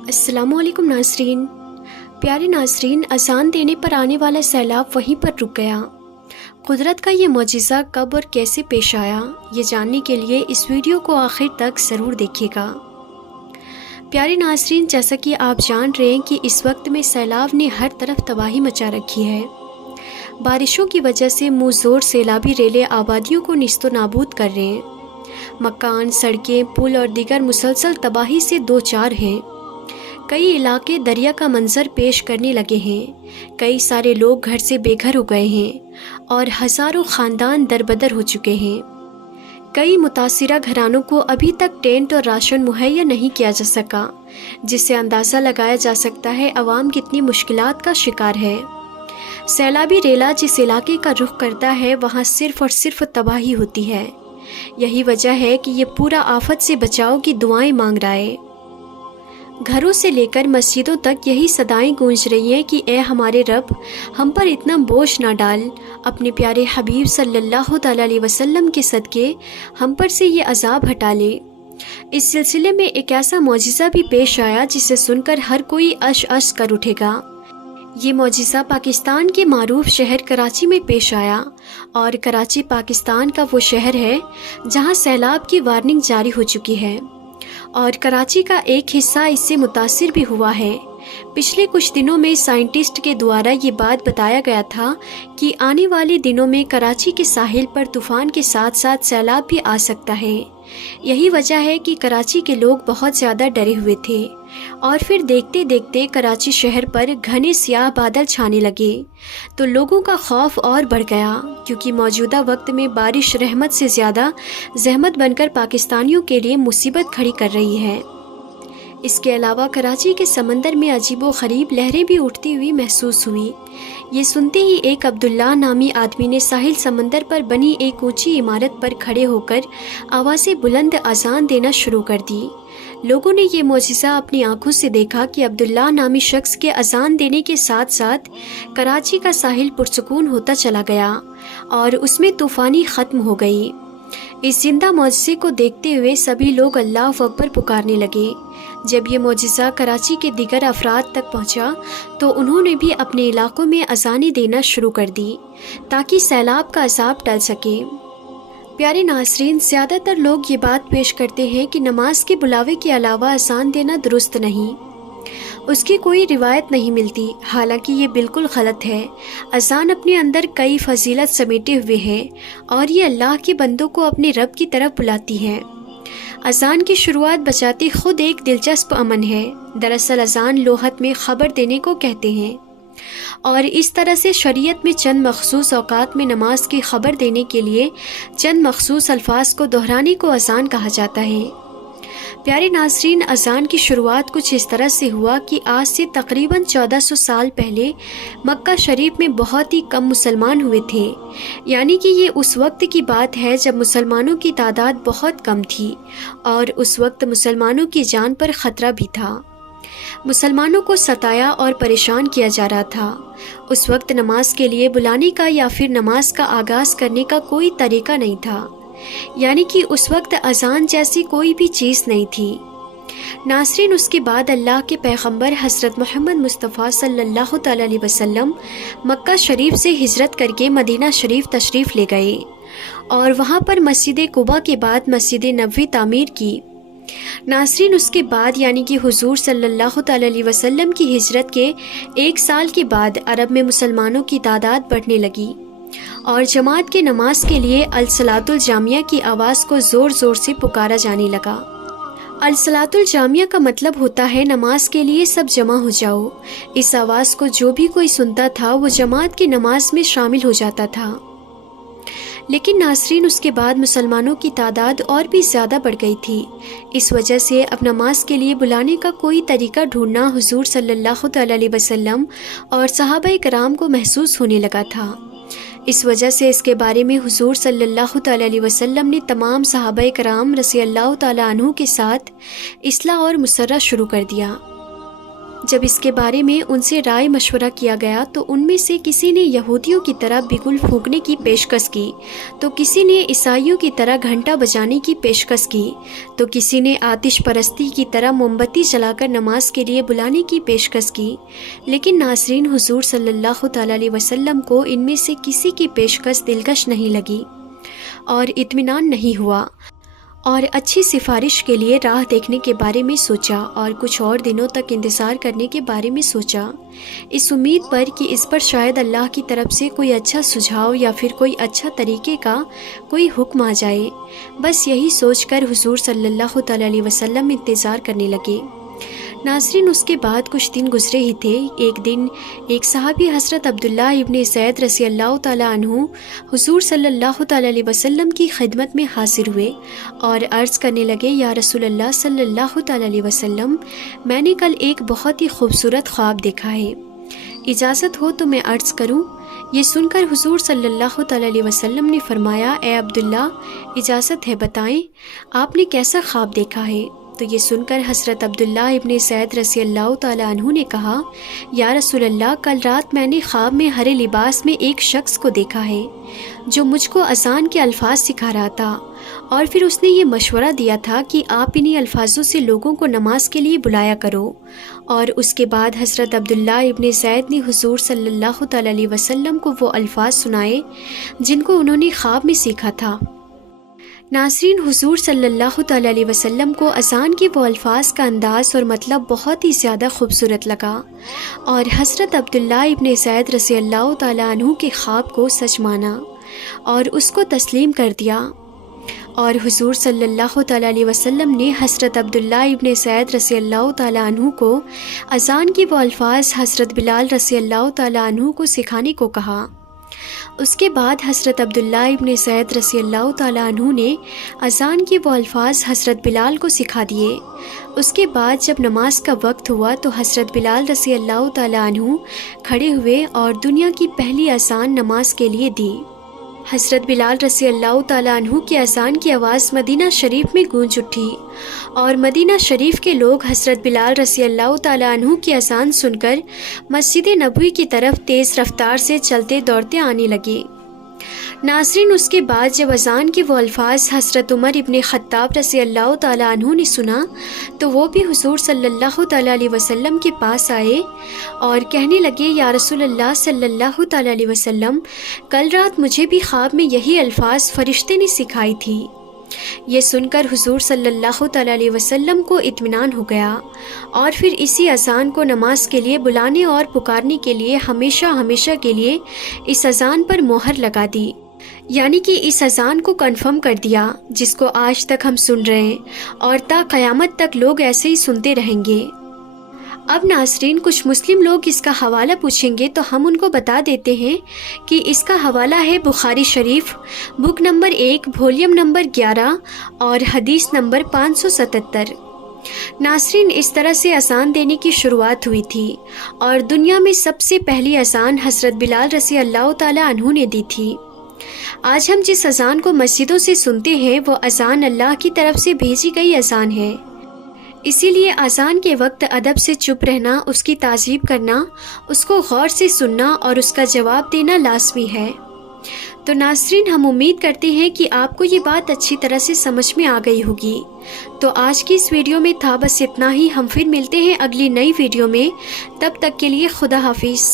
अस्सलामु अलैकुम नाज़रीन। प्यारे नाज़रीन, अज़ान देने पर आने वाला सैलाब वहीं पर रुक गया। कुदरत का ये मौजिज़ा कब और कैसे पेश आया, ये जानने के लिए इस वीडियो को आखिर तक ज़रूर देखिएगा। प्यारे नाज़रीन, जैसा कि आप जान रहे हैं कि इस वक्त में सैलाब ने हर तरफ तबाही मचा रखी है। बारिशों की वजह से मुँहज़ोर सैलाबी रेले आबादियों को निस्तो नाबूद कर रहे हैं। मकान, सड़कें, पुल और दीगर मुसलसल तबाही से दो चार हैं। कई इलाके दरिया का मंजर पेश करने लगे हैं। कई सारे लोग घर से बेघर हो गए हैं और हज़ारों ख़ानदान दरबदर हो चुके हैं। कई मुतासिरा घरानों को अभी तक टेंट और राशन मुहैया नहीं किया जा सका, जिससे अंदाज़ा लगाया जा सकता है अवाम कितनी मुश्किलात का शिकार है। सैलाबी रेला जिस इलाके का रुख करता है वहाँ सिर्फ़ और सिर्फ तबाही होती है। यही वजह है कि ये पूरा आफत से बचाव की दुआएं मांग रहा है। घरों से लेकर मस्जिदों तक यही सदाएं गूंज रही हैं कि ए हमारे रब, हम पर इतना बोझ ना डाल, अपने प्यारे हबीब सल्लल्लाहु अलैहि वसल्लम के सदके हम पर से ये अजाब हटा ले। इस सिलसिले में एक ऐसा मौजिज़ा भी पेश आया जिसे सुनकर हर कोई अश अश कर उठेगा। ये मौजिज़ा पाकिस्तान के मारूफ शहर कराची में पेश आया और कराची पाकिस्तान का वो शहर है जहाँ सैलाब की वार्निंग जारी हो चुकी है और कराची का एक हिस्सा इससे मुतासिर भी हुआ है। पिछले कुछ दिनों में साइंटिस्ट के द्वारा ये बात बताया गया था कि आने वाले दिनों में कराची के साहिल पर तूफ़ान के साथ साथ सैलाब भी आ सकता है। यही वजह है कि कराची के लोग बहुत ज़्यादा डरे हुए थे और फिर देखते देखते कराची शहर पर घने स्याह बादल छाने लगे तो लोगों का खौफ और बढ़ गया, क्योंकि मौजूदा वक्त में बारिश रहमत से ज़्यादा जहमत बनकर पाकिस्तानियों के लिए मुसीबत खड़ी कर रही है। इसके अलावा कराची के समंदर में अजीबो गरीब लहरें भी उठती हुई महसूस हुई। ये सुनते ही एक अब्दुल्ला नामी आदमी ने साहिल समंदर पर बनी एक ऊंची इमारत पर खड़े होकर आवाज़ें बुलंद अजान देना शुरू कर दी। लोगों ने ये मौजिज़ा अपनी आंखों से देखा कि अब्दुल्ला नामी शख्स के अजान देने के साथ साथ कराची का साहिल पुरसुकून होता चला गया और उसमें तूफ़ानी ख़त्म हो गई। इस जिंदा मौजिज़े को देखते हुए सभी लोग अल्लाह अकबर पुकारने लगे। जब ये मौजिज़ा कराची के दीगर अफराद तक पहुंचा तो उन्होंने भी अपने इलाकों में अज़ानें देना शुरू कर दी ताकि सैलाब का अज़ाब टल सके। प्यारे नाज़रीन, ज़्यादातर लोग ये बात पेश करते हैं कि नमाज के बुलावे के अलावा अज़ान देना दुरुस्त नहीं, उसकी कोई रिवायत नहीं मिलती। हालांकि ये बिल्कुल गलत है। अज़ान अपने अंदर कई फजीलत समेटे हुए है और ये अल्लाह के बंदों को अपने रब की तरफ बुलाती है। अज़ान की शुरुआत बजाते खुद एक दिलचस्प अमल है। दरअसल अज़ान लोहत में ख़बर देने को कहते हैं और इस तरह से शरीयत में चंद मखसूस औकात में नमाज की खबर देने के लिए चंद मखसूस अल्फाज को दोहराने को अज़ान कहा जाता है। प्यारे नाज़रीन, अज़ान की शुरुआत कुछ इस तरह से हुआ कि आज से तकरीबन 1400 साल पहले मक्का शरीफ में बहुत ही कम मुसलमान हुए थे। यानी कि ये उस वक्त की बात है जब मुसलमानों की तादाद बहुत कम थी और उस वक्त मुसलमानों की जान पर ख़तरा भी था। मुसलमानों को सताया और परेशान किया जा रहा था। उस वक्त नमाज के लिए बुलाने का या फिर नमाज का आगाज़ करने का कोई तरीका नहीं था, यानी कि उस वक्त अज़ान जैसी कोई भी चीज़ नहीं थी। नाज़रीन, उसके बाद अल्लाह के पैगंबर हज़रत मोहम्मद मुस्तफ़ा सल्लल्लाहु अलैहि वसल्लम मक्का शरीफ से हिजरत करके मदीना शरीफ तशरीफ़ ले गए और वहाँ पर मस्जिद कुबा के बाद मस्जिद नबवी तामीर की। नाज़रीन, उसके बाद यानी कि हुज़ूर सल्लल्लाहु अलैहि वसल्लम की हिजरत के एक साल के बाद अरब में मुसलमानों की तादाद बढ़ने लगी और जमात के नमाज के लिए अल-सलातुल जामिया की आवाज़ को ज़ोर ज़ोर से पुकारा जाने लगा। अल-सलातुल जामिया का मतलब होता है नमाज के लिए सब जमा हो जाओ। इस आवाज़ को जो भी कोई सुनता था वो जमात की नमाज में शामिल हो जाता था। लेकिन नाज़रीन, उसके बाद मुसलमानों की तादाद और भी ज़्यादा बढ़ गई थी। इस वजह से अब नमाज के लिए बुलाने का कोई तरीका ढूंढना हुज़ूर सल्लल्लाहु अलैहि वसल्लम और सहाबाए कराम को महसूस होने लगा था। इस वजह से इसके बारे में हुज़ूर सल्लल्लाहु अलैहि वसल्लम ने तमाम सहाबाए कराम रज़ियल्लाहु ताला अन्हु के साथ इस्लाह और मुसर्रा शुरू कर दिया। جب اس کے بارے میں ان سے رائے مشورہ کیا گیا تو ان میں سے کسی نے یہودیوں کی طرح بگل پھونکنے کی پیشکش کی، تو کسی نے عیسائیوں کی طرح گھنٹا بجانے کی پیشکش کی، تو کسی نے آتش پرستی کی طرح موم بتی جلا کر نماز کے لیے بلانے کی پیشکش کی۔ لیکن ناظرین، حضور صلی اللہ تعالیٰ علیہ وسلم کو ان میں سے کسی کی پیشکش دلکش نہیں لگی اور اطمینان نہیں ہوا، اور اچھی سفارش کے لیے راہ دیکھنے کے بارے میں سوچا اور کچھ اور دنوں تک انتظار کرنے کے بارے میں سوچا، اس امید پر کہ اس پر شاید اللہ کی طرف سے کوئی اچھا سجھاؤ یا پھر کوئی اچھا طریقے کا کوئی حکم آ جائے۔ بس یہی سوچ کر حضور صلی اللہ تعالیٰ علیہ وسلم انتظار کرنے لگے۔ ناظرین، اس کے بعد کچھ دن گزرے ہی تھے۔ ایک دن ایک صحابی حضرت عبداللہ ابن زید رضی اللہ تعالیٰ عنہ حضور صلی اللہ تعالیٰ علیہ وسلم کی خدمت میں حاضر ہوئے اور عرض کرنے لگے، یا رسول اللہ صلی اللہ تعالیٰ علیہ وسلم، میں نے کل ایک بہت ہی خوبصورت خواب دیکھا ہے، اجازت ہو تو میں عرض کروں؟ یہ سن کر حضور صلی اللہ تعالیٰ علیہ وسلم نے فرمایا، اے عبداللہ، اجازت ہے، بتائیں آپ نے کیسا خواب دیکھا ہے؟ تو یہ سن کر حضرت عبداللہ ابن زید رضی اللہ تعالیٰ عنہ نے کہا، یا رسول اللہ، کل رات میں نے خواب میں ہرے لباس میں ایک شخص کو دیکھا ہے جو مجھ کو اذان کے الفاظ سکھا رہا تھا، اور پھر اس نے یہ مشورہ دیا تھا کہ آپ انہی الفاظوں سے لوگوں کو نماز کے لیے بلایا کرو۔ اور اس کے بعد حضرت عبداللہ ابن زید نے حضور صلی اللہ تعالیٰ علیہ وسلم کو وہ الفاظ سنائے جن کو انہوں نے خواب میں سیکھا تھا۔ ناظرین، حضور صلی اللہ تعالیٰ علیہ وسلم کو اذان کے وہ الفاظ کا انداز اور مطلب بہت ہی زیادہ خوبصورت لگا، اور حضرت عبداللہ ابن زید رضی اللہ تعالیٰ عنہ کے خواب کو سچ مانا اور اس کو تسلیم کر دیا۔ اور حضور صلی اللہ تعالیٰ علیہ وسلم نے حضرت عبداللہ ابن زید رضی اللہ تعالیٰ عنہ کو اذان کے وہ الفاظ حضرت بلال رضی اللہ تعالیٰ عنہ کو سکھانے کو کہا۔ اس کے بعد حضرت عبداللہ ابن زید رضی اللہ تعالیٰ عنہ نے اذان کے وہ الفاظ حضرت بلال کو سکھا دیے۔ اس کے بعد جب نماز کا وقت ہوا تو حضرت بلال رضی اللہ تعالیٰ عنہ کھڑے ہوئے اور دنیا کی پہلی اذان نماز کے لیے دی۔ حضرت بلال رضی اللہ تعالیٰ عنہ کی اذان کی آواز مدینہ شریف میں گونج اٹھی، اور مدینہ شریف کے لوگ حضرت بلال رضی اللہ تعالیٰ عنہ کی اذان سن کر مسجد نبوی کی طرف تیز رفتار سے چلتے دوڑتے آنے لگے۔ ناظرین، اس کے بعد جب اذان کے وہ الفاظ حضرت عمر ابن خطاب رضی اللہ تعالیٰ عنہ نے سنا تو وہ بھی حضور صلی اللہ تعالیٰ علیہ وسلم کے پاس آئے اور کہنے لگے، یا رسول اللہ صلی اللہ تعالیٰ علیہ وسلم، کل رات مجھے بھی خواب میں یہی الفاظ فرشتے نے سکھائی تھی۔ یہ سن کر حضور صلی اللہ تعالیٰ علیہ وسلم کو اطمینان ہو گیا، اور پھر اسی اذان کو نماز کے لیے بلانے اور پکارنے کے لیے ہمیشہ ہمیشہ کے لیے اس اذان پر مہر لگا دی، یعنی کہ اس اذان کو کنفرم کر دیا جس کو آج تک ہم سن رہے ہیں، اور تا قیامت تک لوگ ایسے ہی سنتے رہیں گے۔ اب ناظرین، کچھ مسلم لوگ اس کا حوالہ پوچھیں گے تو ہم ان کو بتا دیتے ہیں کہ اس کا حوالہ ہے بخاری شریف، بک نمبر 1، ولیوم نمبر 11 اور حدیث نمبر 577۔ ناظرین، اس طرح سے اذان دینے کی شروعات ہوئی تھی، اور دنیا میں سب سے پہلی اذان حضرت بلال رضی اللہ تعالیٰ عنہ نے دی تھی۔ آج ہم جس اذان کو مسجدوں سے سنتے ہیں وہ اذان اللہ کی طرف سے بھیجی گئی اذان ہے، اسی لیے اذان کے وقت ادب سے چپ رہنا، اس کی تعظیم کرنا، اس کو غور سے سننا اور اس کا جواب دینا لازمی ہے۔ تو ناظرین، ہم امید کرتے ہیں کہ آپ کو یہ بات اچھی طرح سے سمجھ میں آ گئی ہوگی۔ تو آج کی اس ویڈیو میں تھا بس اتنا ہی، ہم پھر ملتے ہیں اگلی نئی ویڈیو میں، تب تک کے لیے خدا حافظ۔